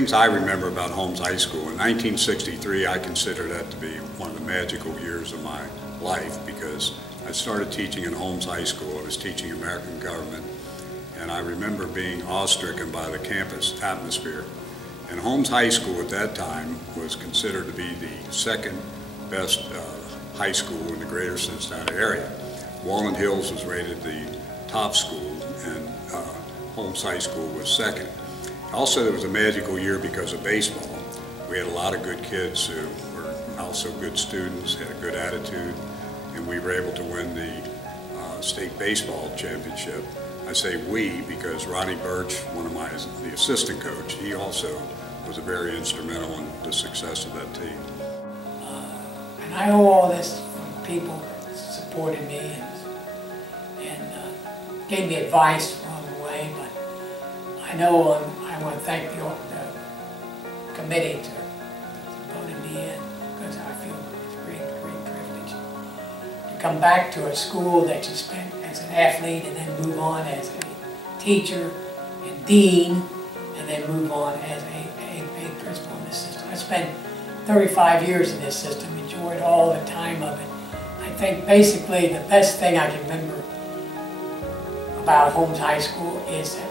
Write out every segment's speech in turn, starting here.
things I remember about Holmes High School, in 1963, I consider that to be one of the magical years of my life because I started teaching in Holmes High School. I was teaching American government, and I remember being awe-stricken by the campus atmosphere. And Holmes High School at that time was considered to be the second best high school in the greater Cincinnati area. Walnut Hills was rated the top school, and Holmes High School was second. Also, there was a magical year because of baseball. We had a lot of good kids who were also good students, had a good attitude, and we were able to win the state baseball championship. I say we because Ronnie Birch, the assistant coach, he also was very instrumental in the success of that team. And I owe all this from people that supported me and gave me advice along the way, but I know I want to thank the committee to voted me in because I feel it's a great privilege to come back to a school that you spent as an athlete and then move on as a teacher and dean and then move on as a principal in this system. I spent 35 years in this system, enjoyed all the time of it. I think basically the best thing I can remember about Holmes High School is that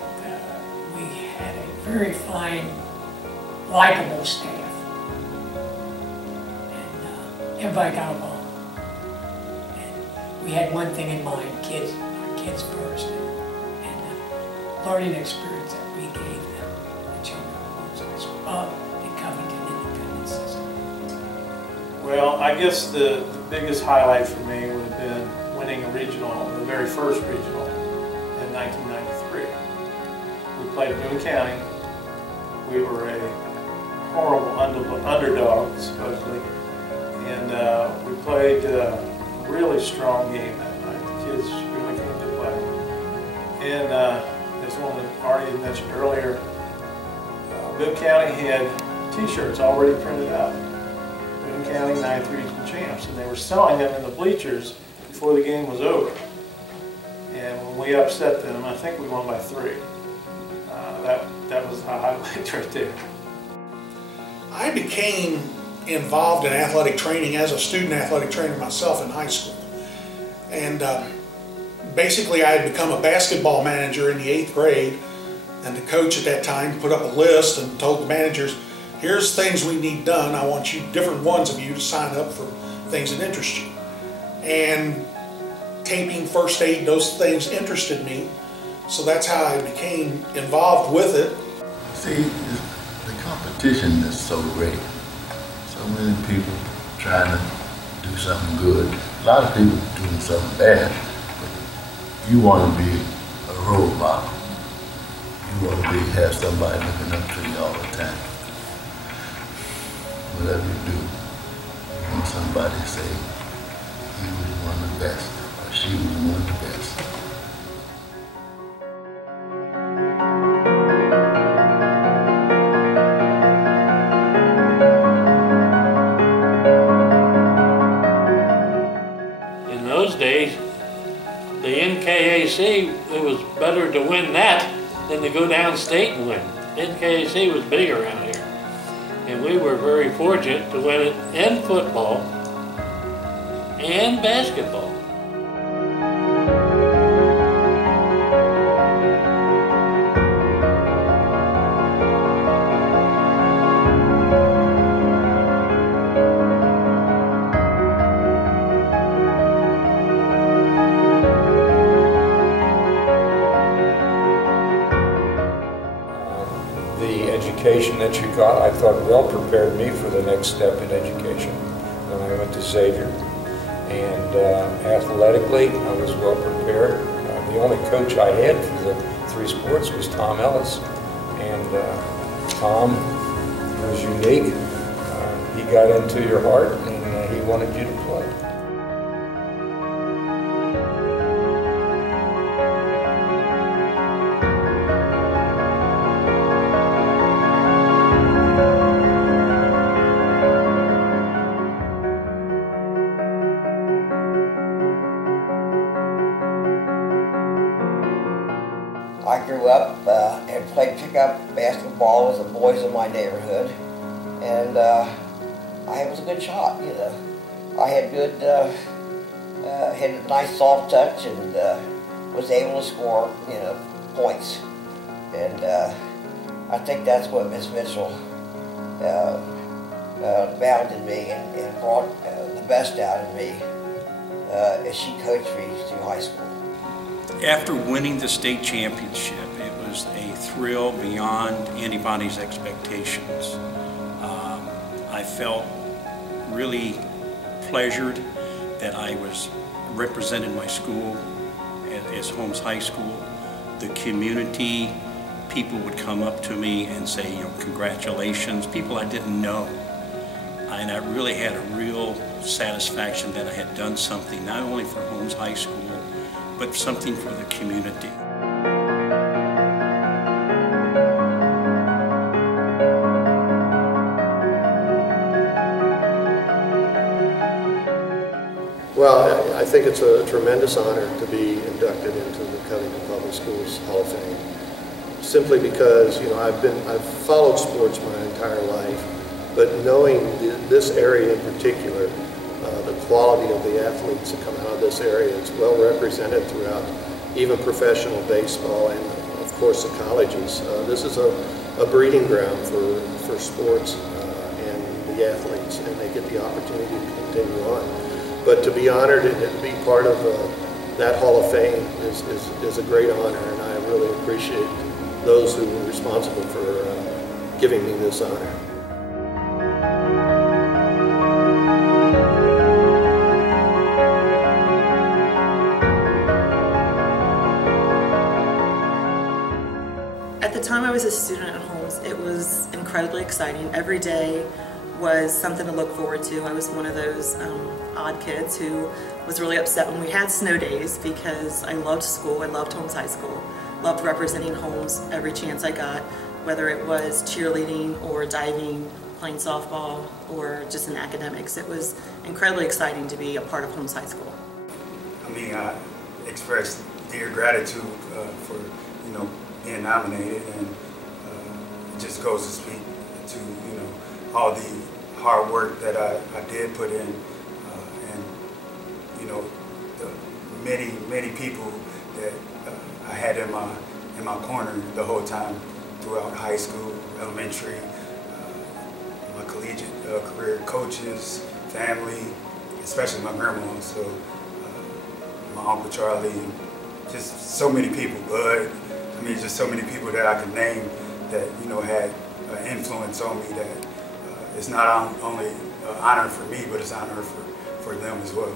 we had a very fine, likable staff, and everybody got along. And we had one thing in mind: our kids first, and the learning experience that we gave them, the children of Holmes High School, the Covington independent system. Well, I guess the biggest highlight for me would have been winning a regional, the very first regional, in 1993. We played Boone County. We were a horrible underdog, supposedly, and we played a really strong game that night. The kids really came to play. And as one that already mentioned earlier, Boone County had T-shirts already printed out. Boone County 9th Region Champs, and they were selling them in the bleachers before the game was over. And when we upset them, I think we won by 3. That was the highlight right there. I became involved in athletic training as a student athletic trainer myself in high school. And basically I had become a basketball manager in the 8th grade, and the coach at that time put up a list and told the managers, here's things we need done. I want you, different ones of you, to sign up for things that interest you. And taping, first aid, those things interested me. So that's how I became involved with it. See, the competition is so great. So many people trying to do something good. A lot of people doing something bad. But you want to be a role model. You want to have somebody looking up to you all the time. Whatever you do, you want somebody to say, he was one of the best, or she was one of the best. In those days, the NKAC, it was better to win that than to go downstate and win. NKAC was big around here. And we were very fortunate to win it in football and basketball. The education that you got, I thought, well prepared me for the next step in education when I went to Xavier. And athletically, I was well prepared. The only coach I had for the 3 sports was Tom Ellis. And Tom was unique. He got into your heart, and he wanted you to play. I grew up and played pickup basketball with the boys in my neighborhood, and I was a good shot, you know. I had good, had a nice soft touch and was able to score, you know, points. And I think that's what Miss Mitchell found in me and brought the best out of me as she coached me through high school. After winning the state championship, it was a thrill beyond anybody's expectations. I felt really pleasured that I was represented my school as Holmes High School. The community, people would come up to me and say, you know, congratulations, people I didn't know. And I really had a real satisfaction that I had done something not only for Holmes High School, but something for the community. Well, I think it's a tremendous honor to be inducted into the Covington Public Schools Hall of Fame. Simply because, you know, I've followed sports my entire life, but knowing this area in particular, the quality of the athletes that come out of this area, it's well represented throughout even professional baseball and, of course, the colleges. This is a breeding ground for sports and the athletes, and they get the opportunity to continue on. But to be honored and to be part of that Hall of Fame is a great honor, and I really appreciate those who were responsible for giving me this honor. At the time I was a student at Holmes, it was incredibly exciting. Every day was something to look forward to. I was one of those odd kids who was really upset when we had snow days because I loved school, I loved Holmes High School, loved representing Holmes every chance I got, whether it was cheerleading or diving, playing softball, or just in academics. It was incredibly exciting to be a part of Holmes High School. I mean, I express dear gratitude for, you know, being nominated, and it just goes to speak to, you know, all the hard work that I did put in, and, you know, the many people that I had in my corner the whole time throughout high school, elementary, my collegiate career, coaches, family, especially my grandma, so my Uncle Charlie, just so many people, Bud. I mean, just so many people that I could name that, you know, had an influence on me that it's not only an honor for me, but it's an honor for them as well.